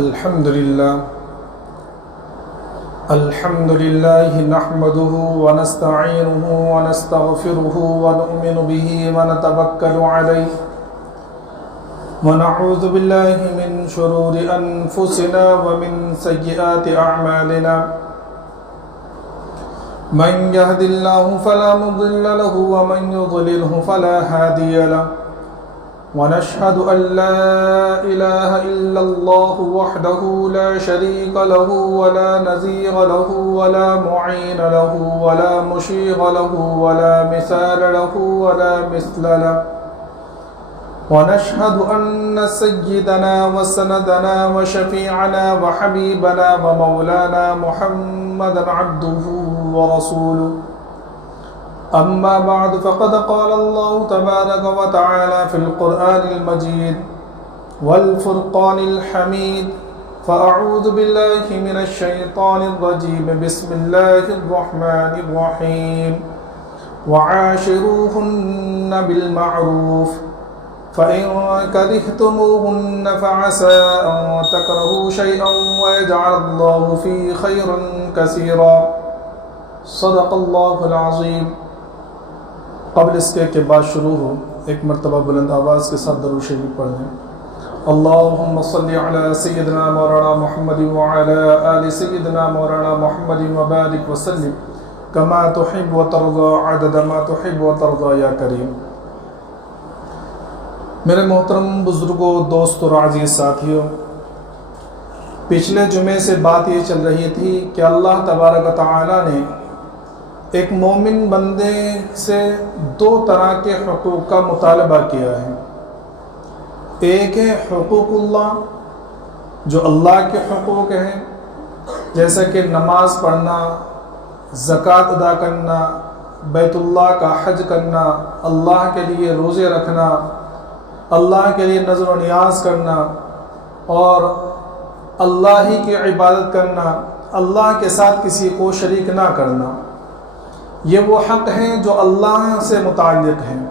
الحمد لله نحمده ونستعينه ونستغفره ونؤمن به ونتوكل عليه ونعوذ بالله من شرور أنفسنا ومن سيئات أعمالنا من يهد الله فلا مضل له ومن يضلله فلا هادي له ونشهد أن لا إله إلا الله وحده لا شريك له ولا نظير له ولا معين له ولا مشير له ولا مثال له ولا مثل له ونشهد أن سيدنا وسندنا وشفيعنا وحبيبنا ومولانا محمدا عبده ورسوله أما بعد فقد قال الله تبارك وتعالى في القرآن المجيد والفرقان الحميد فأعوذ بالله من الشيطان الرجيم بسم الله الرحمن الرحيم وعاشروهن بالمعروف فإن كرهتموهن فعسى أن تكرهوا شيئا ويجعل الله فيه خيرا كثيرا صدق اللہ العظیم۔ قبل اس کے کہ بات شروع ہو ایک مرتبہ بلند آواز کے ساتھ درود شریف پڑھ لیں۔ اللہم صلی علی سیدنا مولانا محمد وعلی آل سیدنا مولانا محمد وبارک وسلم کما تحب وترضى عدد ما تحب وترضى یا کریم۔ میرے محترم بزرگوں، دوستوں اور عزیز ساتھیوں، پچھلے جمعے سے بات یہ چل رہی تھی کہ اللہ تبارک و تعالی نے ایک مومن بندے سے دو طرح کے حقوق کا مطالبہ کیا ہے۔ ایک ہے حقوق اللہ، جو اللہ کے حقوق ہیں، جیسا کہ نماز پڑھنا، زکوٰۃ ادا کرنا، بیت اللہ کا حج کرنا، اللہ کے لیے روزے رکھنا، اللہ کے لیے نظر و نیاز کرنا اور اللہ ہی کی عبادت کرنا، اللہ کے ساتھ کسی کو شریک نہ کرنا۔ یہ وہ حق ہیں جو اللہ سے متعلق ہیں۔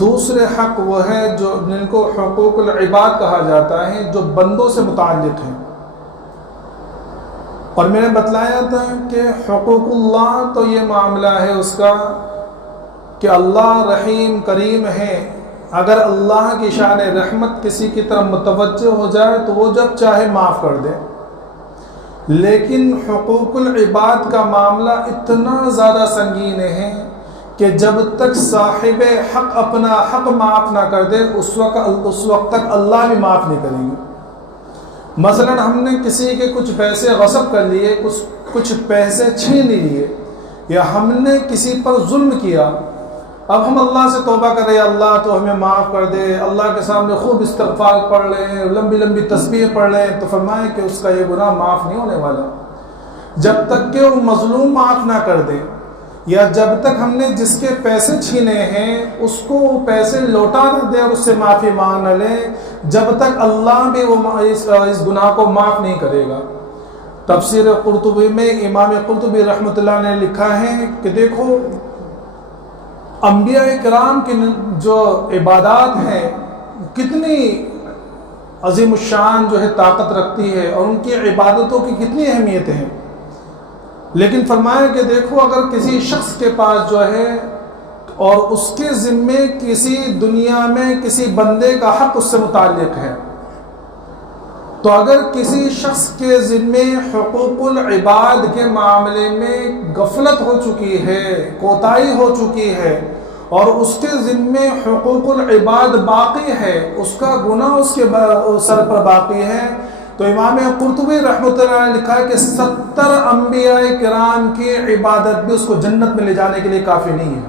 دوسرے حق وہ ہے جو جن کو حقوق العباد کہا جاتا ہے، جو بندوں سے متعلق ہیں۔ اور میں نے بتلایا تھا کہ حقوق اللہ تو یہ معاملہ ہے اس کا کہ اللہ رحیم کریم ہے، اگر اللہ کی شان رحمت کسی کی طرف متوجہ ہو جائے تو وہ جب چاہے معاف کر دے۔ لیکن حقوق العباد کا معاملہ اتنا زیادہ سنگین ہے کہ جب تک صاحب حق اپنا حق معاف نہ کر دے اس وقت تک اللہ بھی معاف نہیں کریں گے۔ مثلا ہم نے کسی کے کچھ پیسے غصب کر لیے، کچھ پیسے چھین لیے، یا ہم نے کسی پر ظلم کیا، اب ہم اللہ سے توبہ کریں، اللہ تو ہمیں معاف کر دے، اللہ کے سامنے خوب استغفار پڑھ لیں، لمبی لمبی تسبیح پڑھ لیں، تو فرمائیں کہ اس کا یہ گناہ معاف نہیں ہونے والا جب تک کہ وہ مظلوم معاف نہ کر دے، یا جب تک ہم نے جس کے پیسے چھینے ہیں اس کو وہ پیسے لوٹا نہ دے اور اس سے معافی مانگ نہ لے، جب تک اللہ بھی وہ اس گناہ کو معاف نہیں کرے گا۔ تفسیر قرطبی میں امام قرطبی رحمۃ اللہ نے لکھا ہے کہ دیکھو انبیاء کرام کی جو عبادات ہیں کتنی عظیم الشان جو ہے طاقت رکھتی ہے، اور ان کی عبادتوں کی کتنی اہمیت ہے، لیکن فرمایا کہ دیکھو اگر کسی شخص کے پاس جو ہے اور اس کے ذمے کسی دنیا میں کسی بندے کا حق اس سے متعلق ہے، تو اگر کسی شخص کے ذمے حقوق العباد کے معاملے میں غفلت ہو چکی ہے، کوتاہی ہو چکی ہے، اور اس کے ذمے حقوق العباد باقی ہے، اس کا گناہ اس کے سر پر باقی ہے، تو امام قرطبی رحمۃ اللہ نے لکھا ہے کہ 70 انبیاء کرام کی عبادت بھی اس کو جنت میں لے جانے کے لیے کافی نہیں ہے۔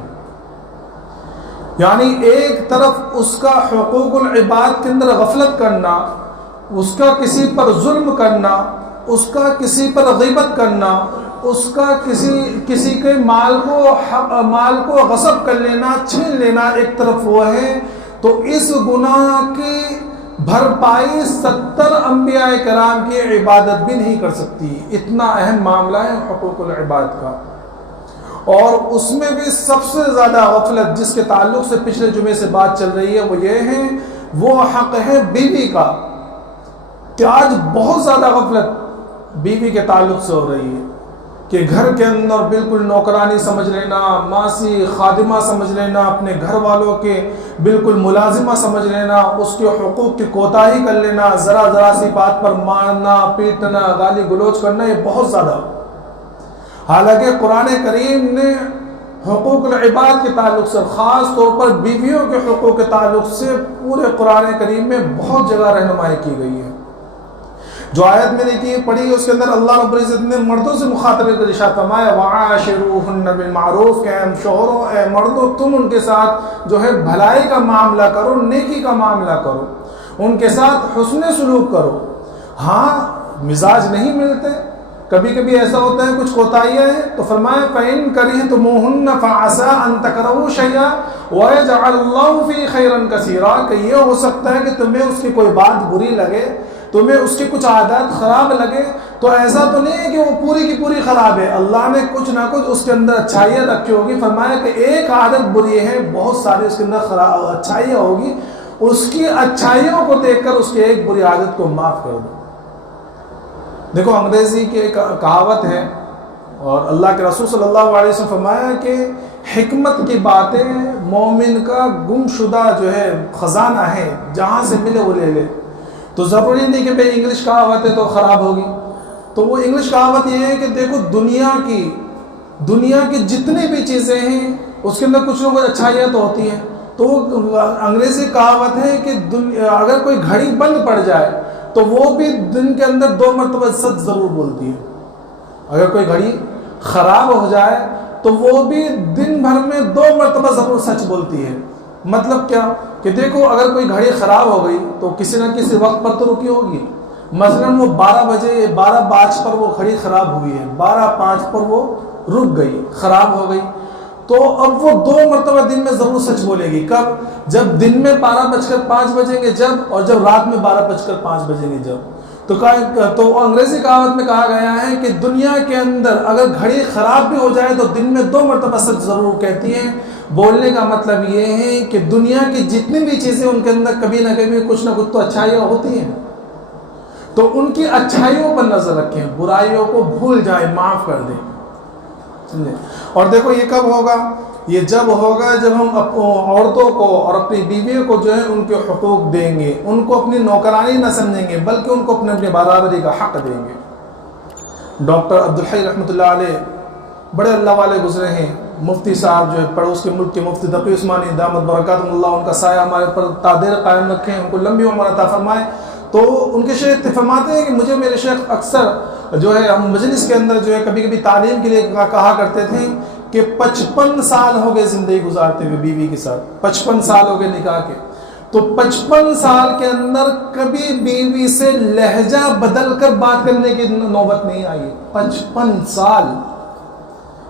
یعنی ایک طرف اس کا حقوق العباد کے اندر غفلت کرنا، اس کا کسی پر ظلم کرنا، اس کا کسی پر غیبت کرنا، اس کا کسی کے مال کو غصب کر لینا، چھین لینا ایک طرف وہ ہے، تو اس گناہ کی بھرپائی 70 انبیاء کرام کی عبادت بھی نہیں کر سکتی۔ اتنا اہم معاملہ ہے حقوق العباد کا، اور اس میں بھی سب سے زیادہ غفلت جس کے تعلق سے پچھلے جمعے سے بات چل رہی ہے وہ یہ ہے، وہ حق ہے بیوی کا کہ آج بہت زیادہ غفلت بیوی کے تعلق سے ہو رہی ہے کہ گھر کے اندر بالکل نوکرانی سمجھ لینا، ماسی خادمہ سمجھ لینا، اپنے گھر والوں کے بالکل ملازمہ سمجھ لینا، اس کے حقوق کی کوتاہی کر لینا، ذرا ذرا سی بات پر مارنا، پیٹنا، گالی گلوچ کرنا، یہ بہت زیادہ۔ حالانکہ قرآن کریم نے حقوق العباد کے تعلق سے، خاص طور پر بیویوں کے حقوق کے تعلق سے پورے قرآن کریم میں بہت جگہ رہنمائی کی گئی ہے۔ جو آیت میں نے کی پڑھی اس کے اندر اللہ رب العزت نے مردوں سے مخاطب کر ارشاد فرمایا وَعَاشِرُوهُنَّ بِالْمَعْرُوفِ، کہ اے شوہروں، اے مردوں، تم ان کے ساتھ جو ہے بھلائی کا معاملہ کرو، نیکی کا معاملہ کرو، ان کے ساتھ حسن سلوک کرو۔ ہاں مزاج نہیں ملتے، کبھی کبھی ایسا ہوتا ہے کچھ کوتاہیاں ہیں، تو فرمایا فَإِن كَرِهْتُمُوهُنَّ فَعَسَىٰ أَن تَكْرَهُوا شَيْئًا وَيَجْعَلَ اللَّهُ فِيهِ خَيْرًا كَثِيرًا، کہ یہ ہو سکتا ہے کہ تمہیں اس کی کوئی بات بری لگے، تمہیں اس کی کچھ عادات خراب لگے، تو ایسا تو نہیں ہے کہ وہ پوری کی پوری خراب ہے، اللہ نے کچھ نہ کچھ اس کے اندر اچھائیاں رکھی ہوگی۔ فرمایا کہ ایک عادت بری ہے، بہت ساری اس کے اندر اچھائیاں ہوگی، اس کی اچھائیوں کو دیکھ کر اس کی ایک بری عادت کو معاف کر دو۔ دیکھو انگریزی کی ایک کہاوت ہے، اور اللہ کے رسول صلی اللہ علیہ وسلم فرمایا کہ حکمت کی باتیں مومن کا گم شدہ جو ہے خزانہ ہے، جہاں سے ملے وہ لے لے۔ تو ضروری نہیں کہ بھئی انگلش کہاوت ہے تو خراب ہوگی، تو وہ انگلش کہاوت یہ ہے کہ دیکھو دنیا کی جتنی بھی چیزیں ہیں اس کے اندر کچھ نہ کچھ اچھائیاں تو ہوتی ہیں۔ تو وہ انگریزی کہاوت ہے کہ اگر کوئی گھڑی بند پڑ جائے تو وہ بھی دن کے اندر 2 مرتبہ سچ ضرور بولتی ہے۔ اگر کوئی گھڑی خراب ہو جائے تو وہ بھی دن بھر میں 2 مرتبہ ضرور سچ بولتی ہے۔ مطلب کیا کہ دیکھو اگر کوئی گھڑی خراب ہو گئی تو کسی نہ کسی وقت پر تو رکی ہوگی، مثلاً وہ 12 بجے 12:05 پر وہ گھڑی خراب ہوئی ہے، 12:05 پر وہ رک گئی، خراب ہو گئی، تو اب وہ 2 مرتبہ دن میں ضرور سچ بولے گی۔ کب؟ جب دن میں 12:05 بجیں گے جب، اور جب رات میں 12:05 بجیں گے جب۔ تو انگریزی کہاوت میں کہا گیا ہے کہ دنیا کے اندر اگر گھڑی خراب بھی ہو جائے تو دن میں 2 مرتبہ سچ ضرور کہتی ہیں۔ بولنے کا مطلب یہ ہے کہ دنیا کی جتنی بھی چیزیں ان کے اندر کبھی نہ کبھی کچھ نہ کچھ تو اچھائیاں ہوتی ہیں، تو ان کی اچھائیوں پر نظر رکھیں، برائیوں کو بھول جائیں، معاف کر دیں، سمجھے۔ اور دیکھو یہ کب ہوگا؟ یہ جب ہوگا جب ہم عورتوں کو اور اپنی بیویوں کو جو ہے ان کے حقوق دیں گے، ان کو اپنی نوکرانی نہ سمجھیں گے بلکہ ان کو اپنے برابری کا حق دیں گے۔ ڈاکٹر عبدالحی رحمۃ اللہ علیہ بڑے اللہ والے گزرے ہیں، مفتی صاحب جو ہے پڑوس کے ملک کے مفتی تقی عثمانی دامت برکاتہم اللہ، ان کا سایہ ہمارے پر تادیر قائم رکھیں، ان کو لمبی عمر عطا فرمائے۔ تو ان کے شیخ فرماتے ہیں کہ مجھے میرے شیخ اکثر جو ہے ہم مجلس کے اندر جو ہے کبھی کبھی تعلیم کے لیے کہا کرتے تھے کہ 55 سال ہو گئے زندگی گزارتے ہوئے بیوی کے ساتھ، 55 سال ہو گئے نکاح کے، تو 55 سال کے اندر کبھی بیوی سے لہجہ بدل کر بات کرنے کی نوبت نہیں آئی۔ 55 سال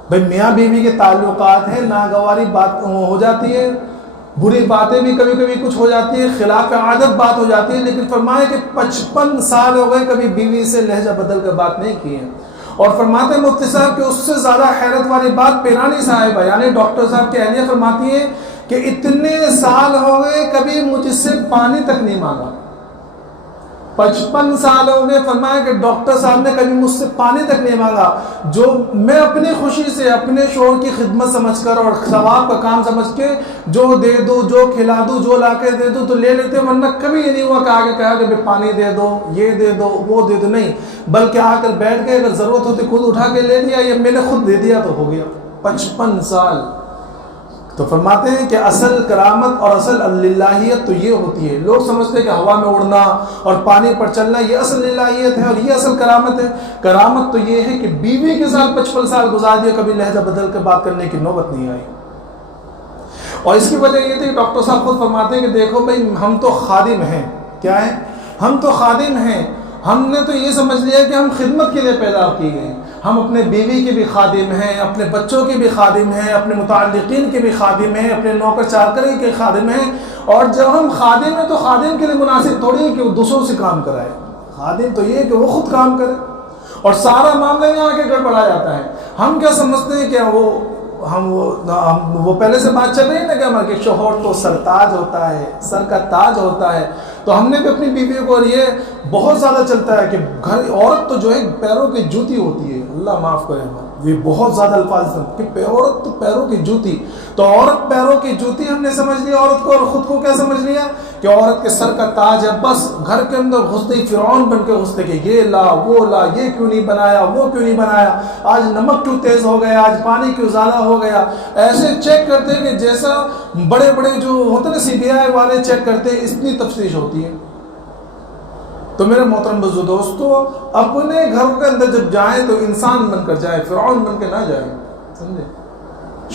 بھائی میاں بیوی کے تعلقات ہیں، ناگواری بات ہو جاتی ہے، بری باتیں بھی کبھی کبھی کچھ ہو جاتی ہیں، خلاف عادت بات ہو جاتی ہے، لیکن فرمایا کہ 55 سال ہو گئے کبھی بیوی سے لہجہ بدل کر بات نہیں کی ہے۔ اور فرماتے ہیں مفتی صاحب کہ اس سے زیادہ حیرت والی بات پیرانی صاحبہ یعنی ڈاکٹر صاحب کی اہلیہ فرماتی ہے کہ اتنے سال ہو گئے کبھی مجھ سے پانی تک نہیں مانگا۔ 55 سال ہو گئے، فرمایا کہ ڈاکٹر صاحب نے کبھی مجھ سے پانی تک نہیں مانگا، جو میں اپنی خوشی سے اپنے شوہر کی خدمت سمجھ کر اور ثواب کا کام سمجھ کے جو دے دوں، جو کھلا دوں، جو لا کے دے دوں تو لے لیتے، ورنہ کبھی یہ نہیں ہوا کہ آگے کہا کہ پانی دے دو، یہ دے دو، وہ دے دو، نہیں، بلکہ آ کر بیٹھ گئے، اگر ضرورت ہوتی خود اٹھا کے لے لیا، یا میں نے خود دے دیا تو ہو گیا۔ 55 سال۔ تو فرماتے ہیں کہ اصل کرامت اور اصل اللہیت تو یہ ہوتی ہے، لوگ سمجھتے ہیں کہ ہوا میں اڑنا اور پانی پر چلنا یہ اصل اللہیت ہے اور یہ اصل کرامت ہے۔ کرامت تو یہ ہے کہ بیوی کے ساتھ 55 سال گزار دیا، کبھی لہجہ بدل کر بات کرنے کی نوبت نہیں آئی۔ اور اس کی وجہ یہ تھی کہ ڈاکٹر صاحب خود فرماتے ہیں کہ دیکھو بھائی ہم تو خادم ہیں، کیا ہے؟ ہم تو خادم ہیں، ہم نے تو یہ سمجھ لیا کہ ہم خدمت کے لیے پیدا کی گئے ہیں، ہم اپنے بیوی کے بھی خادم ہیں، اپنے بچوں کے بھی خادم ہیں، اپنے متعلقین کے بھی خادم ہیں، اپنے نوکر چاکر کے خادم ہیں، اور جب ہم خادم ہیں تو خادم کے لیے مناسب تھوڑی ہے کہ وہ دوسروں سے کام کرائے، خادم تو یہ ہے کہ وہ خود کام کرے، اور سارا معاملہ یہاں کے گڑبڑا جاتا ہے۔ ہم کیا سمجھتے ہیں کہ وہ پہلے سے بات چل رہی ہے نا کہ ہمارے شوہر تو سرتاج ہوتا ہے، سر کا تاج ہوتا ہے، تو تو ہم نے بھی اپنی بیویوں کو، اور یہ بہت زیادہ چلتا ہے کہ گھر عورت تو جو ہے پیروں کی جوتی ہوتی ہے، اللہ معاف کرے ہمارا، یہ بہت زیادہ الفاظ کہ عورت تو پیروں کی جوتی، تو عورت پیروں کی جوتی ہم نے سمجھ لیا عورت کو، اور خود کو کیا سمجھ لیا کہ عورت کے سر کا تاج ہے، بس گھر کے اندر گھستے ہی فرعون بن کے گھستے کہ یہ لا وہ لا، یہ کیوں نہیں بنایا، وہ کیوں نہیں بنایا، آج نمک کیوں تیز ہو گیا، آج پانی کیوں زیادہ ہو گیا، ایسے چیک کرتے کہ جیسا بڑے بڑے جو ہوتے ہیں CBI والے چیک کرتے ہیں، اتنی تفتیش ہوتی ہے۔ تو میرے محترم بزرگ دوستو، اپنے گھروں کے اندر جب جائیں تو انسان بن کر جائیں، فرعون بن کے نہ جائیں، سمجھے؟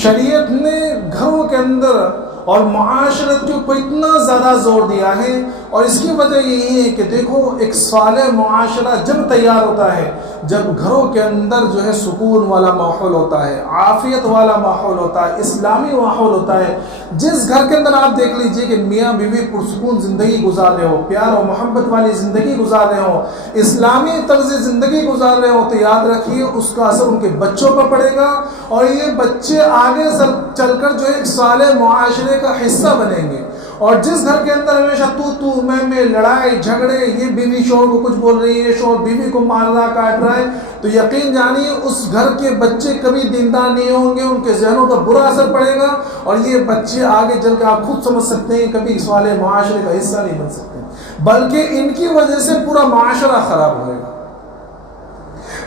شریعت نے گھروں کے اندر اور معاشرت کے اوپر اتنا زیادہ زور دیا ہے، اور اس کی وجہ یہی ہے کہ دیکھو ایک صالح معاشرہ جب تیار ہوتا ہے جب گھروں کے اندر جو ہے سکون والا ماحول ہوتا ہے، عافیت والا ماحول ہوتا ہے، اسلامی ماحول ہوتا ہے۔ جس گھر کے اندر آپ دیکھ لیجئے کہ میاں بیوی پرسکون زندگی گزار رہے ہو، پیار و محبت والی زندگی گزار رہے ہو، اسلامی طرز زندگی گزار رہے ہو، تو یاد رکھیے اس کا اثر ان کے بچوں پر پڑے گا، اور یہ بچے آگے چل کر جو ایک صالح معاشرے کا حصہ بنیں گے۔ اور جس گھر کے اندر ہمیشہ تو میں لڑائی جھگڑے، یہ بیوی شوہر کو کچھ بول رہی ہے، شوہر بیوی کو مار رہا کاٹ رہا ہے، تو یقین جانیے اس گھر کے بچے کبھی دیندار نہیں ہوں گے، ان کے ذہنوں پر برا اثر پڑے گا، اور یہ بچے آگے چل کے آپ خود سمجھ سکتے ہیں کبھی صالح معاشرے کا حصہ نہیں بن سکتے، بلکہ ان کی وجہ سے پورا معاشرہ خراب ہوئے گا۔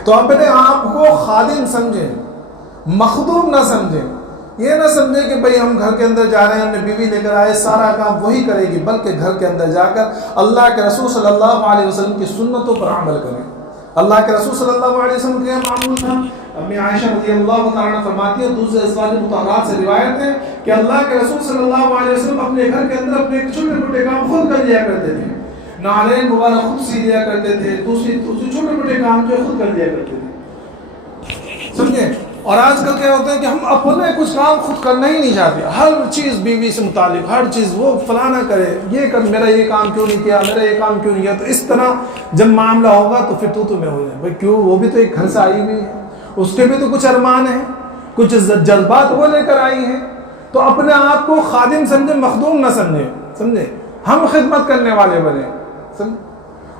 تو اپنے آپ کو خادم سمجھیں، مخدوم نہ سمجھیں، یہ نہ سمجھیں کہ بھئی ہم گھر کے اندر جا رہے ہیں، ہم نے بیوی لے کر آئے، سارا کام وہی کرے گی، بلکہ گھر کے اندر جا کر اللہ کے رسول صلی اللہ علیہ وسلم کی سنتوں پر عمل کریں۔ اللہ کے رسول صلی اللہ علیہ وسلم کا معمول تھا، امی عائشہ رضی اللہ تعالیٰ عنہ فرماتی ہے، دوسرے ازواج مطہرات سے روایت ہے کہ اللہ کے رسول صلی اللہ علیہ وسلم اپنے گھر کے اندر اپنے چھوٹے موٹے کام خود کر لیا کرتے تھے، نالین مبارک خود سی لیا کرتے تھے، دوسری چھوٹے موٹے کام جو خود کر لیا کرتے تھے، سمجھے؟ اور آج کل کیا ہوتا ہے کہ ہم اپنے کچھ کام خود کرنا ہی نہیں چاہتے، ہر چیز بیوی سے متعلق، ہر چیز وہ فلانا کرے، یہ کر، میرا یہ کام کیوں نہیں کیا، میرا یہ کام کیوں نہیں کیا، تو اس طرح جب معاملہ ہوگا تو پھر تو میں ہو جائے، بھائی کیوں، وہ بھی تو ایک گھر سے آئی ہوئی ہے، اس کے بھی تو کچھ ارمان ہیں، کچھ جذبات وہ لے کر آئی ہیں، تو اپنے آپ کو خادم سمجھے، مخدوم نہ سمجھے، ہم خدمت کرنے والے بنے، سمجھے؟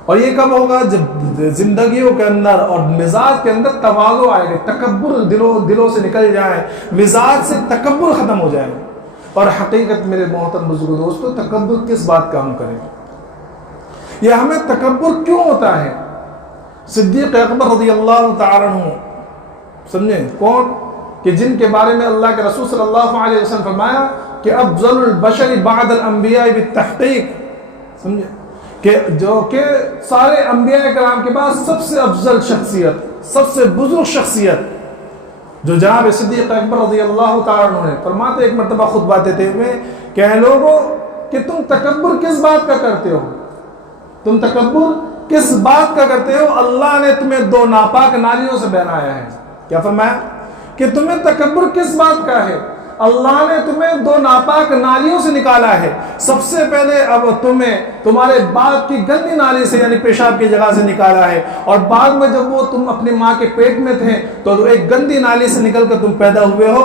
اور یہ کب ہوگا جب زندگیوں کے اندر اور مزاج کے اندر تواضع آئے گا، تکبر دلوں سے نکل جائے، مزاج سے تکبر ختم ہو جائے۔ اور حقیقت میرے محترم بزرگ دوستو، تکبر کس بات کا ہم کریں، یہ ہمیں تکبر کیوں ہوتا ہے؟ صدیق اکبر رضی اللہ تعالیٰ عنہ، سمجھیں کون، کہ جن کے بارے میں اللہ کے رسول صلی اللہ علیہ وسلم فرمایا کہ افضل البشر بعد الانبیاء بالتحقیق، سمجھیں کہ جو کہ سارے انبیاء کرام کے بعد سب سے افضل شخصیت، سب سے بزرگ شخصیت جو جناب صدیق اکبر رضی اللہ تعالیٰ عنہ نے فرماتے، ایک مرتبہ خطبہ دیتے ہوئے کہ اے لوگوں، کہ تم تکبر کس بات کا کرتے ہو، تم تکبر کس بات کا کرتے ہو، اللہ نے تمہیں دو ناپاک نالیوں سے بنایا ہے۔ کیا فرمایا کہ تمہیں تکبر کس بات کا ہے، اللہ نے تمہیں دو ناپاک نالیوں سے نکالا ہے، سب سے پہلے اب تمہیں تمہارے باپ کی گندی نالی سے یعنی پیشاب کی جگہ سے نکالا ہے، اور بعد میں جب وہ تم اپنی ماں کے پیٹ میں تھے تو ایک گندی نالی سے نکل کر تم پیدا ہوئے ہو،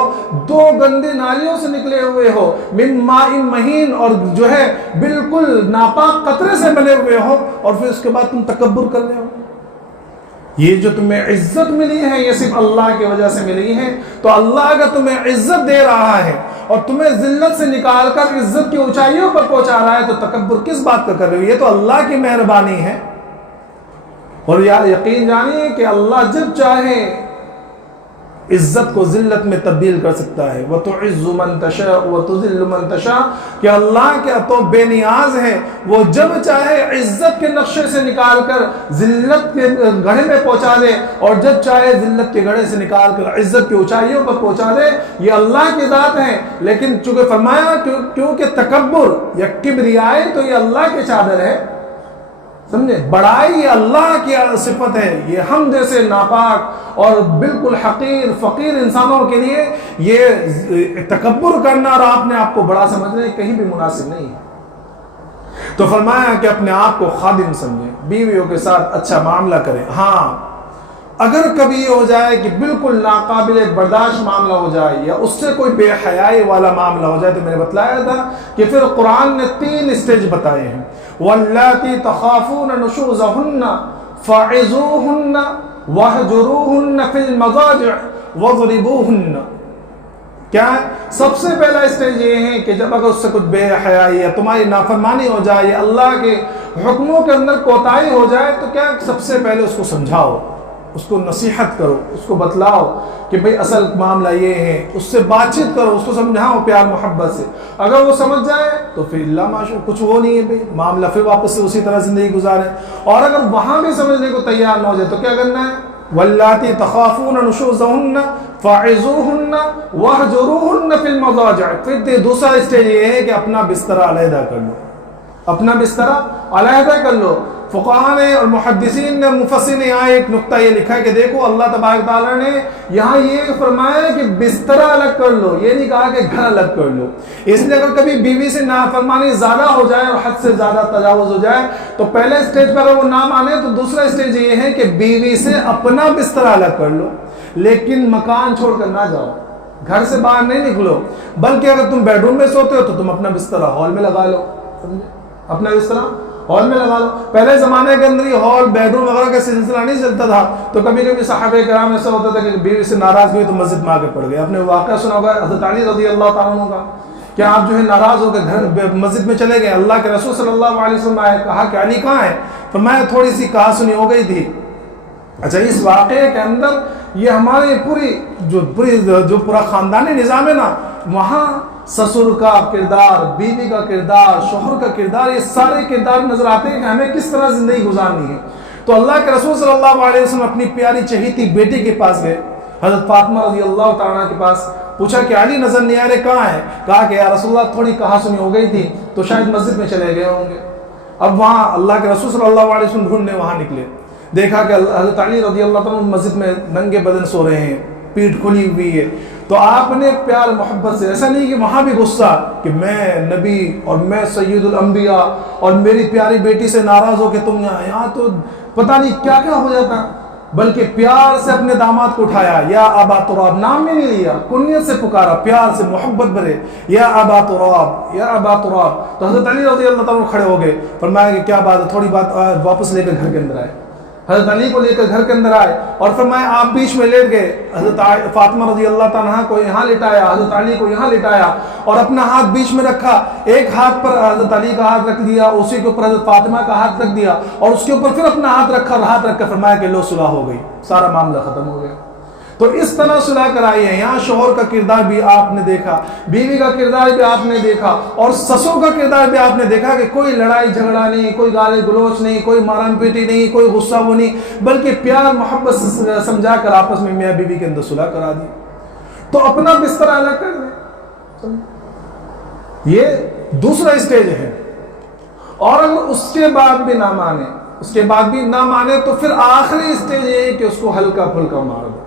دو گندی نالیوں سے نکلے ہوئے ہو، من ماء مہین، اور جو ہے بالکل ناپاک قطرے سے بنے ہوئے ہو، اور پھر اس کے بعد تم تکبر کر رہے ہو۔ یہ جو تمہیں عزت ملی ہے یہ صرف اللہ کی وجہ سے ملی ہے، تو اللہ اگر تمہیں عزت دے رہا ہے اور تمہیں ذلت سے نکال کر عزت کی اونچائیوں پر پہنچا رہا ہے، تو تکبر کس بات کا کر رہے ہو، یہ تو اللہ کی مہربانی ہے۔ اور یقین جانیے کہ اللہ جب چاہے عزت کو ذلت میں تبدیل کر سکتا ہے، وَتُعِزُّ مَن تَشَاءُ وَتُذِلُّ مَن تَشَاءُ، کہ اللہ کے تو بے نیاز ہے، وہ جب چاہے عزت کے نقشے سے نکال کر ذلت کے گڑھے میں پہنچا دے، اور جب چاہے ذلت کے گڑھے سے نکال کر عزت کی اونچائیوں پر پہنچا دے، یہ اللہ کی ذات ہے۔ لیکن چونکہ فرمایا کیونکہ تکبر یا کبریائی تو یہ اللہ کی چادر ہے، سمجھے، بڑائی یہ اللہ کی صفت ہے، یہ ہم جیسے ناپاک اور بالکل حقیر فقیر انسانوں کے لیے یہ تکبر کرنا اور اپنے آپ کو بڑا سمجھنا کہیں بھی مناسب نہیں ہے۔ تو فرمایا کہ اپنے آپ کو خادم سمجھیں، بیویوں کے ساتھ اچھا معاملہ کریں۔ ہاں اگر کبھی یہ ہو جائے کہ بالکل ناقابل برداشت معاملہ ہو جائے یا اس سے کوئی بے حیائی والا معاملہ ہو جائے، تو میں نے بتلایا تھا کہ پھر قرآن نے 3 اسٹیج بتائے ہیں۔ واللاتی تخافون نشوزہن فعظوہن وہجروہن فی المضاجع وضربوہن. کیا ہے؟ سب سے پہلا اسٹیج یہ ہے کہ جب اگر اس سے کچھ بے حیائی یا تمہاری نافرمانی ہو جائے یا اللہ کے حکموں کے اندر کوتاہی ہو جائے تو کیا سب سے پہلے اس کو سمجھاؤ، اس کو نصیحت کرو، اس کو بتلاؤ کہ بھئی اصل معاملہ یہ ہے، اس سے بات چیت کرو، اس کو سمجھاؤ پیار محبت سے. اگر وہ سمجھ جائے تو پھر اللہ ماشاء کچھ وہ نہیں ہے بھئی، معاملہ پھر واپس سے اسی طرح زندگی گزارے. اور اگر وہاں بھی سمجھنے کو تیار نہ ہو جائے تو کیا کرنا ہے؟ واللاتی تخافون نشوزہن فعظوہن وہجروہن فی المضاجع. پھر دوسرا اسٹیج یہ ہے کہ اپنا بستر علیحدہ کر لو، اپنا بستر علیحدہ کر لو. فقہاء نے اور محدثین نے مفسرین نے یہاں ایک نقطہ یہ لکھا ہے کہ دیکھو اللہ تبارک تعالیٰ نے یہاں یہ فرمایا کہ بستر الگ کر لو، یہ نہیں کہا کہ گھر الگ کر لو. اس لیے اگر کبھی بیوی سے نافرمانی زیادہ ہو جائے اور حد سے زیادہ تجاوز ہو جائے تو پہلے اسٹیج پر اگر وہ نہ مانے تو دوسرا اسٹیج یہ ہے کہ بیوی سے اپنا بستر الگ کر لو، لیکن مکان چھوڑ کر نہ جاؤ، گھر سے باہر نہیں نکلو. بلکہ اگر تم بیڈ روم میں سوتے ہو تو تم اپنا بستر ہال میں لگا لو، اپنا بستر ہال میں لگا لو. پہلے زمانے کے اندر یہ ہال بیڈ روم وغیرہ کا سلسلہ نہیں چلتا تھا تو کبھی کبھی صحابہ کرام ایسا ہوتا تھا کہ بیوی سے ناراض ہوئی تو مسجد میں آ کے پڑ گئے. آپ نے واقعہ سنا ہوگا حضرت علی رضی اللہ تعالیٰ عنہ کا کہ آپ جو ہے ناراض ہو کے گھر مسجد میں چلے گئے. اللہ کے رسول صلی اللہ علیہ وسلم آئے، کہا کہ علی کہاں ہے؟ فرمایا تھوڑی سی کہا سنی ہو گئی تھی. اچھا اس واقعے کے اندر یہ ہمارے جو پورا خاندانی نظام ہے نا، وہاں سسر کا کردار، بیوی کا کردار، شوہر کا کردار، یہ سارے کردار نظر آتے ہیں کہ ہمیں کس طرح زندگی گزارنی ہے. تو اللہ کے رسول صلی اللہ علیہ وسلم اپنی پیاری چہیتی بیٹی کے پاس گئے، حضرت فاطمہ رضی اللہ تعالیٰ کے پاس. پوچھا کہ علی نظر نہیں آ رہے، کہاں ہیں؟ کہا کہ یا رسول اللہ تھوڑی کہا سنی ہو گئی تھی تو شاید مسجد میں چلے گئے ہوں گے. اب وہاں اللہ کے رسول صلی اللہ علیہ وسلم ڈھونڈنے وہاں نکلے، دیکھا کہ حضرت علی رضی اللہ تعالیٰ مسجد میں ننگے بدن سو رہے ہیں، پیٹھ کھلی ہوئی ہے. تو آپ نے پیار محبت سے، ایسا نہیں کہ وہاں بھی غصہ کہ میں نبی اور میں سید الانبیاء اور میری پیاری بیٹی سے ناراض ہو کہ تم یہاں تو پتہ نہیں کیا کیا ہو جاتا، بلکہ پیار سے اپنے داماد کو اٹھایا، یا ابا تراب، نام بھی نہیں لیا، کنیت سے پکارا، پیار سے محبت بھرے، یا ابا تراب، یا ابا تراب. تو حضرت علی رضی اللہ تعالیٰ کھڑے ہو گئے، فرمایا کہ کیا بات ہے، تھوڑی بات واپس لے کر گھر کے اندر آئے. حضرت علی کو لے کر گھر کے اندر آئے اور فرمایا آپ بیچ میں لیٹ گئے. حضرت فاطمہ رضی اللہ تعالیٰ کو یہاں لٹایا، حضرت علی کو یہاں لٹایا اور اپنا ہاتھ بیچ میں رکھا. ایک ہاتھ پر حضرت علی کا ہاتھ رکھ دیا، اسی کے اوپر حضرت فاطمہ کا ہاتھ رکھ دیا اور اس کے اوپر پھر اپنا ہاتھ رکھا اور ہاتھ رکھ کر فرمایا کہ لو صلح ہو گئی، سارا معاملہ ختم ہو گیا. تو اس طرح صلح کرائی ہے. یہاں شوہر کا کردار بھی آپ نے دیکھا، بیوی کا کردار بھی آپ نے دیکھا اور سسوں کا کردار بھی آپ نے دیکھا کہ کوئی لڑائی جھگڑا نہیں، کوئی گالی گلوچ نہیں، کوئی مارن پیٹی نہیں، کوئی غصہ وہ نہیں، بلکہ پیار محبت سے سمجھا کر آپس میں میاں بیوی کے اندر صلح کرا دی. تو اپنا بستر الگ کر دیں، یہ دوسرا اسٹیج ہے. اور اگر اس کے بعد بھی نہ مانے، اس کے بعد بھی نہ مانے تو پھر آخری اسٹیج یہ ہے کہ اس کو ہلکا پھلکا مار دو،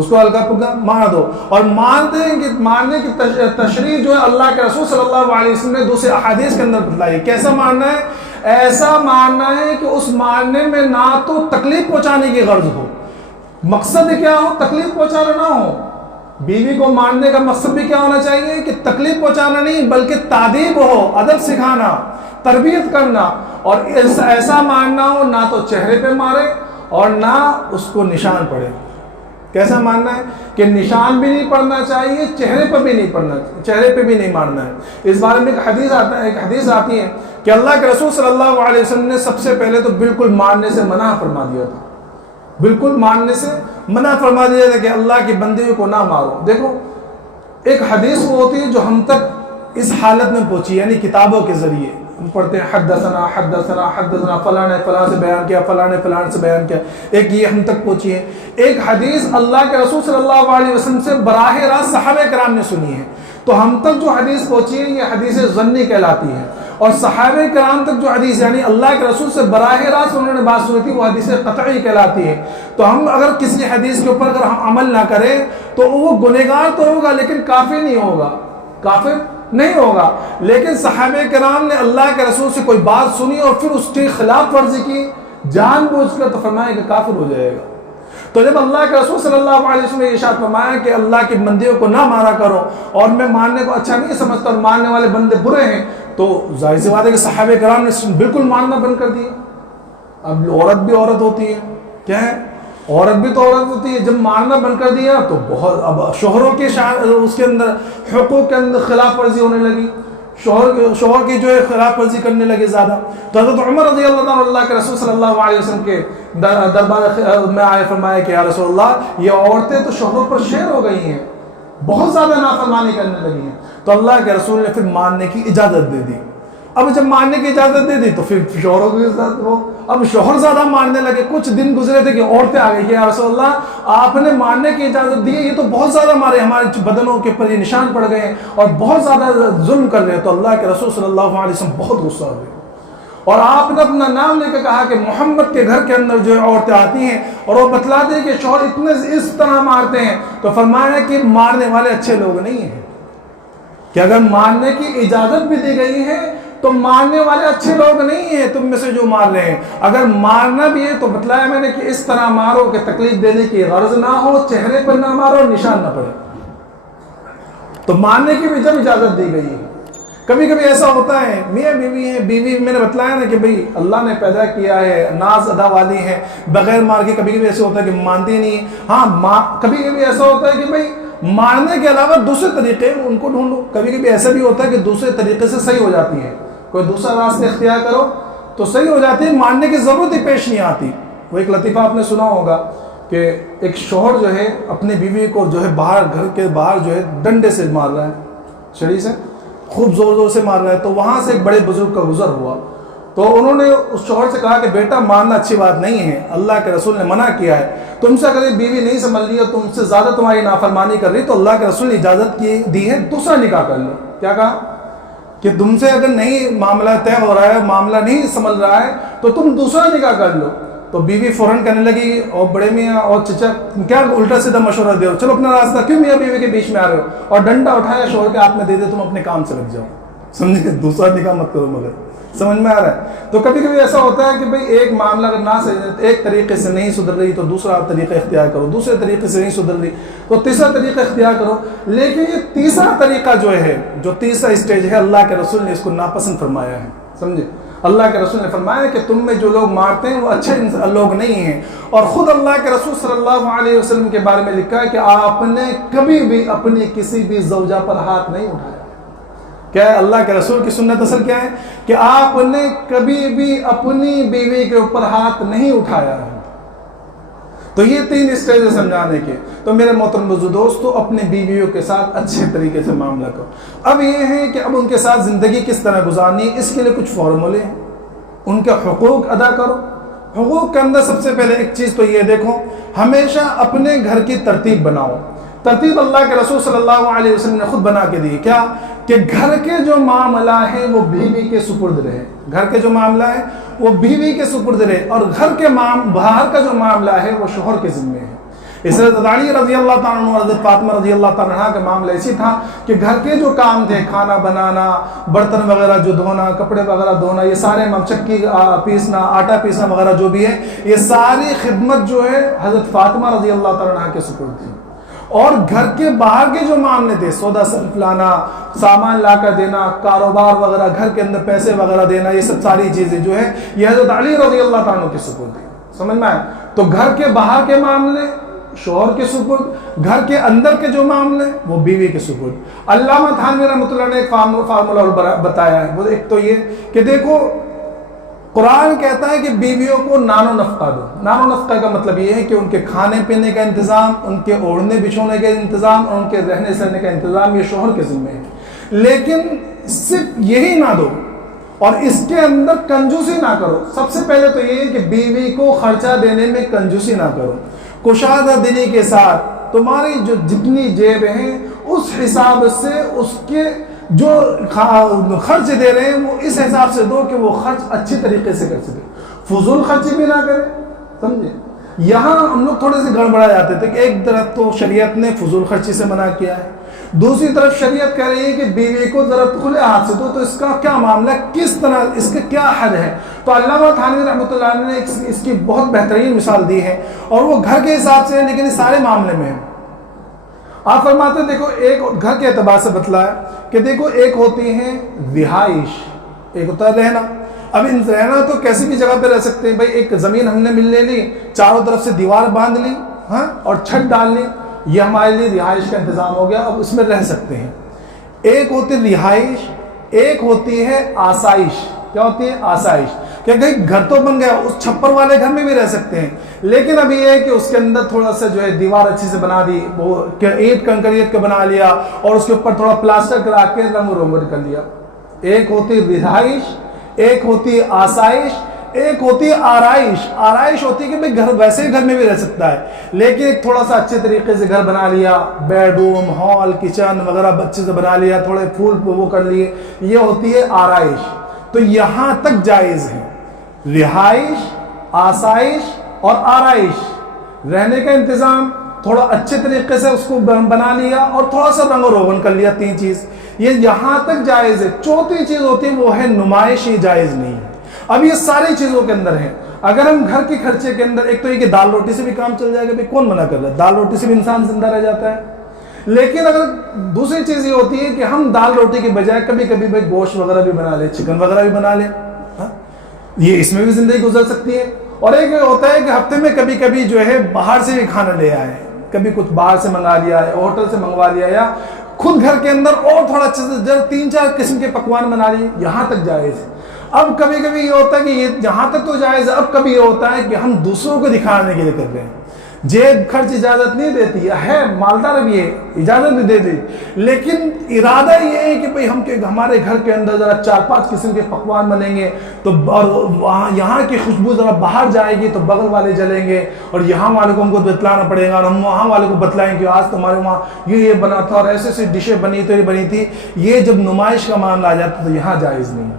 اس کو ہلکا پھلکا مار دو. اور مارنے کی تشریح جو ہے اللہ کے رسول صلی اللہ علیہ وسلم نے دوسرے احادیث کے اندر بتلائی. کیسا مارنا ہے؟ ایسا مارنا ہے کہ اس مارنے میں نہ تو تکلیف پہنچانے کی غرض ہو، مقصد کیا ہو؟ تکلیف پہنچانا نہ ہو. بیوی کو مارنے کا مقصد بھی کیا ہونا چاہیے کہ تکلیف پہنچانا نہیں، بلکہ تادیب ہو، ادب سکھانا، تربیت کرنا. اور ایسا مارنا ہو نہ تو چہرے پہ مارے اور نہ اس کو نشان پڑے. کیسا ماننا ہے کہ نشان بھی نہیں پڑنا چاہیے، چہرے پر بھی نہیں پڑنا، چہرے پہ بھی نہیں مارنا ہے. اس بارے میں ایک حدیث آتی ہے کہ اللہ کے رسول صلی اللہ علیہ وسلم نے سب سے پہلے تو بالکل مارنے سے منع فرما دیا تھا، بالکل مارنے سے منع فرما دیا تھا کہ اللہ کی بندیوں کو نہ مارو. دیکھو ایک حدیث وہ ہوتی ہے جو ہم تک اس حالت میں پہنچی، یعنی کتابوں کے ذریعے ہم پڑھتے ہیں حدثنا حدثنا حدثنا، فلاں نے فلاں سے بیان کیا، فلاں نے فلاں سے بیان کیا، ایک یہ ہم تک پہنچی ہے. ایک حدیث اللہ کے رسول صلی اللہ علیہ وسلم سے براہ راست صحابہ کرام نے سنی ہے. تو ہم تک جو حدیث پہنچی ہے یہ حدیث ظنی کہلاتی ہے، اور صحابہ کرام تک جو حدیث یعنی اللہ کے رسول سے براہ راست انہوں نے بات سنی تھی وہ حدیث قطعی کہلاتی ہے. تو ہم اگر کسی حدیث کے اوپر اگر ہم عمل نہ کریں تو وہ گنہگار تو ہوگا لیکن کافر نہیں ہوگا، کافر نہیں ہوگا. لیکن صحابہ کرام نے اللہ کے رسول سے کوئی بات سنی اور پھر اس کی خلاف ورزی کی جان بوجھ کر، تو فرمایا کہ کافر ہو جائے گا. تو جب اللہ کے رسول صلی اللہ علیہ وسلم نے ارشاد فرمایا کہ اللہ کے بندیوں کو نہ مارا کرو اور میں مارنے کو اچھا نہیں سمجھتا اور مارنے والے بندے برے ہیں، تو ظاہر سی بات ہے کہ صحابہ کرام نے بالکل ماننا بند کر دیا. اب عورت بھی عورت ہوتی ہے، کیا ہے، عورت بھی تو عورت ہوتی ہے. جب ماننا بند کر دیا تو بہت اب شوہروں کے اس کے اندر حقوق کے اندر خلاف ورزی ہونے لگی، شوہر کی جو ہے خلاف ورزی کرنے لگے زیادہ. تو حضرت عمر رضی اللہ عنہ اللہ کے رسول صلی اللہ علیہ وسلم کے دربار میں آئے، فرمایا کہ یا رسول اللہ، یہ عورتیں تو شوہروں پر شیر ہو گئی ہیں، بہت زیادہ نافرمانی کرنے لگی ہیں. تو اللہ کے رسول نے پھر ماننے کی اجازت دے دی. اب جب ماننے کی اجازت دے دی تو پھر شوہروں کے ساتھ وہ اب شوہر زیادہ ماننے لگے. کچھ دن گزرے تھے کہ عورتیں آ گئی کہ یا رسول اللہ، آپ نے ماننے کی اجازت دی ہے، یہ تو بہت زیادہ ہمارے بدنوں کے اوپر یہ نشان پڑ گئے ہیں اور بہت زیادہ ظلم کر رہے ہیں. تو اللہ کے رسول صلی اللہ علیہ وسلم بہت غصہ ہوئے اور آپ نے اپنا نام لے کے کہا کہ محمد کے گھر کے اندر جو عورتیں آتی ہیں اور وہ بتلاتے ہیں کہ شوہر اتنے اس طرح مارتے ہیں، تو فرمایا کہ مارنے والے اچھے لوگ نہیں ہیں، کہ اگر مارنے کی اجازت بھی دی گئی ہے تو مارنے والے اچھے لوگ نہیں ہیں تم میں سے جو مار رہے ہیں. اگر مارنا بھی ہے تو بتلایا میں نے کہ اس طرح مارو کہ تکلیف دینے کی غرض نہ ہو، چہرے پر نہ مارو اور نشان نہ پڑے. تو مارنے کی بھی جب اجازت دی گئی ہے. کبھی کبھی ایسا ہوتا ہے میاں بیوی ہیں، بیوی میں نے بتلایا نا کہ بھئی اللہ نے پیدا کیا ہے، ناز ادا والی ہے، بغیر مار کے. کبھی کبھی ایسا ہوتا ہے کہ مانتی نہیں. ہاں کبھی کبھی ایسا ہوتا ہے کہ بھئی مارنے کے علاوہ دوسرے طریقے ان کو ڈھونڈو. کبھی کبھی ایسا بھی ہوتا ہے کہ دوسرے طریقے سے صحیح ہو جاتی ہے، کوئی دوسرا راستہ اختیار کرو تو صحیح ہو جاتی ہے، ماننے کی ضرورت ہی پیش نہیں آتی. وہ ایک لطیفہ آپ نے سنا ہوگا کہ ایک شوہر جو ہے اپنی بیوی کو جو ہے باہر گھر کے باہر جو ہے ڈنڈے سے مار رہا ہے، چھڑی سے خوب زور زور سے مار رہا ہے. تو وہاں سے ایک بڑے بزرگ کا گزر ہوا تو انہوں نے اس شوہر سے کہا کہ بیٹا مارنا اچھی بات نہیں ہے، اللہ کے رسول نے منع کیا ہے. تم سے اگر بیوی نہیں سنبھل رہی ہے، تم سے زیادہ تمہاری نافرمانی کر رہی، تو اللہ کے رسول نے اجازت دی ہے دوسرا نکاح کر لو. کیا کہا کہ تم سے اگر نہیں معاملہ طے ہو رہا ہے، معاملہ نہیں سنبھل رہا ہے، تو تم دوسرا نکاح کر لو. تو بیوی فوراً کہنے لگی اور بڑے میاں اور چچا کیا الٹا سیدھا مشورہ دے ہو، چلو اپنا راستہ، کیوں میاں بیوی کے بیچ میں آ رہے ہو؟ اور ڈنڈا اٹھایا شوہر کے ہاتھ میں دے دے، تم اپنے کام سے لگ جاؤ. سمجھے، دوسرا نکاح مت کرو. مگر سمجھ میں آ رہا ہے. تو کبھی کبھی ایسا ہوتا ہے کہ بھئی ایک معاملہ اگر نہ ایک طریقے سے نہیں سدھر رہی تو دوسرا طریقہ اختیار کرو، دوسرے طریقے سے نہیں سدھر رہی تو تیسرا طریقہ اختیار کرو. لیکن یہ تیسرا طریقہ جو ہے، جو تیسرا اسٹیج ہے، اللہ کے رسول نے اس کو ناپسند فرمایا ہے. سمجھے، اللہ کے رسول نے فرمایا کہ تم میں جو لوگ مارتے ہیں وہ اچھے لوگ نہیں ہیں. اور خود اللہ کے رسول صلی اللہ علیہ وسلم کے بارے میں لکھا ہے کہ آپ نے کبھی بھی اپنی کسی بھی زوجہ پر ہاتھ نہیں اٹھایا. کیا ہے اللہ کے رسول کی سنت اصل کیا ہے کہ آپ نے کبھی بھی اپنی بیوی کے اوپر ہاتھ نہیں اٹھایا ہے. تو یہ تین اسٹیج سمجھانے کے. تو میرے محترم بزرگ دوستو، اپنے بیویوں کے ساتھ اچھے طریقے سے معاملہ کرو. اب یہ ہے کہ اب ان کے ساتھ زندگی کس طرح گزارنی ہے، اس کے لیے کچھ فارمولے ہیں. ان کے حقوق ادا کرو. حقوق کے اندر سب سے پہلے ایک چیز تو یہ دیکھو، ہمیشہ اپنے گھر کی ترتیب بناؤ. ترتیب اللہ کے رسول صلی اللہ علیہ وسلم نے خود بنا کے دی. کیا کہ گھر کے جو معاملہ ہے وہ بیوی کے سپرد رہے. گھر کے جو معاملہ ہے وہ بیوی کے سپرد رہے، اور گھر کے باہر کا جو معاملہ ہے وہ شوہر کے ذمہ ہے. اس حضرت علی رضی اللہ تعالیٰ عنہ اور حضرت فاطمہ رضی اللہ تعالیٰ عنہ کا معاملہ اسی تھا کہ گھر کے جو کام تھے، کھانا بنانا، برتن وغیرہ جو دھونا، کپڑے وغیرہ دھونا، یہ سارے چکی پیسنا، آٹا پیسنا وغیرہ جو بھی ہے، یہ ساری خدمت جو ہے حضرت فاطمہ رضی اللہ تعالیٰ عنہ کے سپرد تھی. اور گھر کے باہر کے جو معاملے تھے، سودا صرف لانا، سامان لا کر دینا، کاروبار وغیرہ، گھر کے اندر پیسے وغیرہ دینا، یہ سب ساری چیزیں جو ہے یہ حضرت علی رضی اللہ تعالیٰ عنہ کے سپرد تھی. سمجھ میں آئے؟ تو گھر کے باہر کے معاملے شوہر کے سپرد، گھر کے اندر کے جو معاملے وہ بیوی کے سپرد. علامہ تھانوی رحمۃ اللہ نے ایک فارمولہ بتایا ہے. وہ ایک تو یہ کہ دیکھو، قرآن کہتا ہے کہ بیویوں کو نان و نفقہ دو. نان و نفقہ کا مطلب یہ ہے کہ ان کے کھانے پینے کا انتظام، ان کے اوڑھنے بچھونے کا انتظام اور ان کے رہنے سہنے کا انتظام یہ شوہر کے ذمہ ہے. لیکن صرف یہی نہ دو اور اس کے اندر کنجوسی نہ کرو. سب سے پہلے تو یہ ہے کہ بیوی کو خرچہ دینے میں کنجوسی نہ کرو. کشادہ دلی کے ساتھ تمہاری جو جتنی جیب ہیں اس حساب سے اس کے جو خرچ دے رہے ہیں وہ اس حساب سے دو کہ وہ خرچ اچھی طریقے سے کر سکے. فضول خرچی بھی نہ کرے. سمجھے، یہاں ہم لوگ تھوڑے سے گڑبڑا جاتے تھے کہ ایک طرف تو شریعت نے فضول خرچی سے منع کیا ہے، دوسری طرف شریعت کہہ رہی ہے کہ بیوی کو ذرا کھلے ہاتھ سے دو. تو اس کا کیا معاملہ، کس طرح، اس کا کیا حد ہے؟ تو علامہ تھانوی رحمۃ اللہ علیہ نے اس کی بہت بہترین مثال دی ہے، اور وہ گھر کے حساب سے ہے لیکن اس سارے معاملے میں ہے. آپ فرماتے ہیں دیکھو ایک گھر کے اعتبار سے بتلایا کہ دیکھو ایک ہوتی ہے رہائش، ایک ہوتا ہے رہنا. اب ان رہنا تو کیسی بھی جگہ پہ رہ سکتے ہیں بھائی. ایک زمین ہم نے مل لے لی، چاروں طرف سے دیوار باندھ لی ہاں اور چھت ڈال لی، یہ ہمارے لیے رہائش کا انتظام ہو گیا، اب اس میں رہ سکتے ہیں. ایک ہوتی رہائش، ایک ہوتی ہے آسائش. کیا ہوتی ہے؟ آسائش. کہ گھر تو بن گیا، اس چھپر والے گھر میں بھی رہ سکتے ہیں، لیکن اب یہ ہے کہ اس کے اندر تھوڑا سا جو ہے دیوار اچھی سے بنا دی، وہ اینٹ کنکریٹ کا بنا لیا اور اس کے اوپر تھوڑا پلاسٹر کرا کے رنگ و رنگت کر لیا. ایک ہوتی رہائش، ایک ہوتی آسائش، ایک ہوتی آرائش. آرائش ہوتی ہے کہ بھئی گھر ویسے ہی گھر میں بھی رہ سکتا ہے، لیکن ایک تھوڑا سا اچھے طریقے سے گھر بنا لیا، بیڈ روم، ہال، کچن وغیرہ اچھے سے بنا لیا، تھوڑے پھول وہ کر لیے، یہ ہوتی ہے آرائش. تو یہاں تک جائز ہے رہائش، آسائش اور آرائش. رہنے کا انتظام تھوڑا اچھے طریقے سے اس کو بنا لیا اور تھوڑا سا رنگ و روغن کر لیا، 3 چیز یہ یہاں تک جائز ہے. چوتھی چیز ہوتی ہے وہ ہے نمائش، یہ جائز نہیں ہے. اب یہ ساری چیزوں کے اندر ہیں. اگر ہم گھر کے خرچے کے اندر، ایک تو یہ کہ دال روٹی سے بھی کام چل جائے گا، بھائی کون منع کر رہا ہے، دال روٹی سے بھی انسان زندہ رہ جاتا ہے. لیکن اگر دوسری چیز یہ ہوتی ہے کہ ہم دال روٹی کے بجائے کبھی کبھی بھائی گوشت وغیرہ بھی بنا لیں، چکن وغیرہ بھی بنا لیں، یہ اس میں بھی زندگی گزر سکتی ہے. اور ایک ہوتا ہے کہ ہفتے میں کبھی کبھی جو ہے باہر سے بھی کھانا لے آئے، کبھی کچھ باہر سے منگا لیا ہے، ہوٹل سے منگوا لیا، یا خود گھر کے اندر اور تھوڑا اچھے سے 3-4 قسم کے پکوان بنا لیے، یہاں تک جائز ہے. اب کبھی کبھی یہ ہوتا ہے کہ یہ جہاں تک تو جائز ہے، اب کبھی یہ ہوتا ہے کہ ہم دوسروں کو دکھانے کے لیے کر رہے ہیں. جیب خرچ اجازت نہیں دیتی ہے، مالدار بھی ہے اجازت نہیں دیتی، لیکن ارادہ یہ ہے کہ بھئی ہمارے گھر کے اندر ذرا 4-5 قسم کے پکوان بنیں گے تو اور وہاں یہاں کی خوشبو ذرا باہر جائے گی تو بغل والے جلیں گے، اور یہاں والوں کو ہم کو بتلانا پڑے گا، اور ہم وہاں والوں کو بتلائیں کہ آج تمہارے وہاں یہ بنا تھا اور ایسے ایسے ڈشیں بنی تو یہ بنی تھی. یہ جب نمائش کا معاملہ آ جاتا تو یہاں جائز نہیں،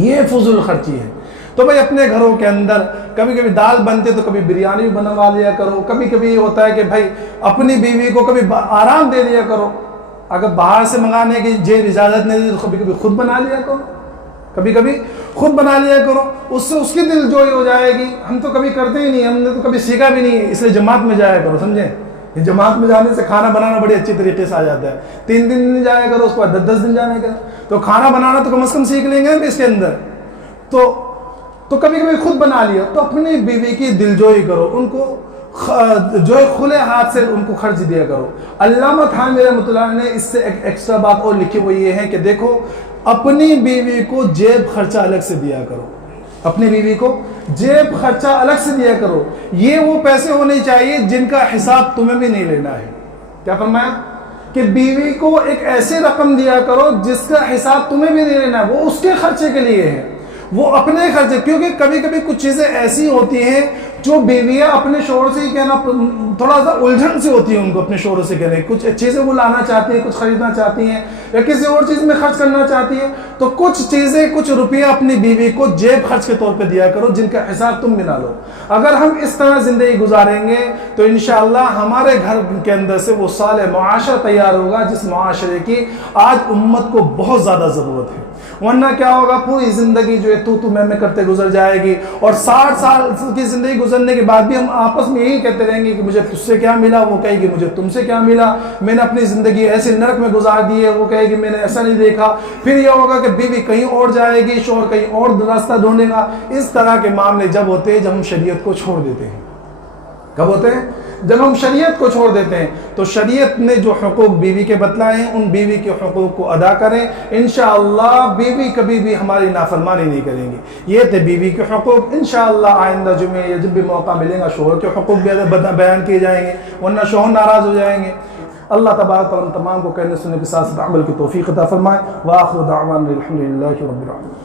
یہ فضول خرچی ہے. تو بھائی اپنے گھروں کے اندر کبھی کبھی دال بنتے تو کبھی بریانی بھی بنوا لیا کرو. کبھی کبھی یہ ہوتا ہے کہ بھائی اپنی بیوی کو کبھی آرام دے دیا کرو. اگر باہر سے منگانے کی جیب اجازت نہیں دی تو کبھی کبھی خود بنا لیا کرو، کبھی کبھی خود بنا لیا کرو. اس سے اس کی دل جوئی ہو جائے گی. ہم تو کبھی کرتے ہی نہیں، ہم نے تو کبھی سیکھا بھی نہیں، اس لیے جماعت میں جایا کرو. سمجھیں، جماعت میں جانے سے کھانا بنانا بڑے اچھی طریقے سے آ جاتا ہے. 3 دن نہیں جایا کرو، اس کے بعد 10 دن جانے کا، تو کھانا بنانا تو کم از کم سیکھ لیں گے اس کے اندر. تو کبھی کبھی خود بنا لیا. تو اپنی بیوی کی دلجوئی کرو، ان کو جو ہے کھلے ہاتھ سے ان کو خرچ دیا کرو. علامہ تھانوی رحمۃ اللہ نے اس سے ایک ایکسٹرا بات اور لکھی، وہ یہ ہے کہ دیکھو اپنی بیوی کو جیب خرچہ الگ سے دیا کرو. اپنی بیوی کو جیب خرچہ الگ سے دیا کرو. یہ وہ پیسے ہونے چاہیے جن کا حساب تمہیں بھی نہیں لینا ہے. کیا فرمایا؟ کہ بیوی کو ایک ایسی رقم دیا کرو جس کا حساب تمہیں بھی نہیں لینا ہے، وہ اس کے خرچے کے لیے ہے، وہ اپنے خرچے. کیونکہ کبھی کبھی کچھ چیزیں ایسی ہوتی ہیں جو بیویاں اپنے شوہر سے ہی کہنا تھوڑا سا الجھن سے ہوتی ہے، ان کو اپنے شوہر سے کہنے کچھ چیزیں وہ لانا چاہتی ہیں، کچھ خریدنا چاہتی ہیں یا کسی اور چیز میں خرچ کرنا چاہتی ہیں، تو کچھ چیزیں کچھ روپیہ اپنی بیوی کو جیب خرچ کے طور پہ دیا کرو جن کا حساب تم بنا لو. اگر ہم اس طرح زندگی گزاریں گے تو انشاءاللہ ہمارے گھر کے اندر سے وہ صالح معاشرہ تیار ہوگا جس معاشرے کی آج امت کو بہت زیادہ ضرورت ہے. ورنہ کیا ہوگا، پوری زندگی جو ہے تو میں کرتے گزر جائے گی، اور 60 سال کی زندگی گزرنے کے بعد بھی ہم آپس میں یہی کہتے رہیں گے کہ مجھے تجھ سے کیا ملا، وہ کہے گی مجھے تم سے کیا ملا، میں نے اپنی زندگی ایسے نرک میں گزار دی ہے، وہ کہے گی میں نے ایسا نہیں دیکھا. پھر یہ ہوگا کہ بیوی کہیں اور جائے گی، شوہر کہیں اور راستہ ڈھونڈے گا. اس طرح کے معاملے جب ہوتے ہیں جب ہم شریعت کو چھوڑ دیتے ہیں. کب ہوتے ہیں؟ جب ہم شریعت کو چھوڑ دیتے ہیں. تو شریعت نے جو حقوق بیوی کے بتلائے ہیں ان بیوی کے حقوق کو ادا کریں. انشاءاللہ بیوی کبھی بھی ہماری نافرمانی نہیں کریں گی. یہ تھے بیوی کے حقوق. انشاءاللہ آئندہ جمعے یا جب بھی موقع ملے گا شوہر کے حقوق بھی بیان کیے جائیں گے، ورنہ شوہر ناراض ہو جائیں گے. اللہ تبارک و تعالیٰ تمام کو کہنے سننے کے ساتھ عمل کی توفیق عطا فرمائے. وآخر دعوانا الحمدللہ رب العالمین.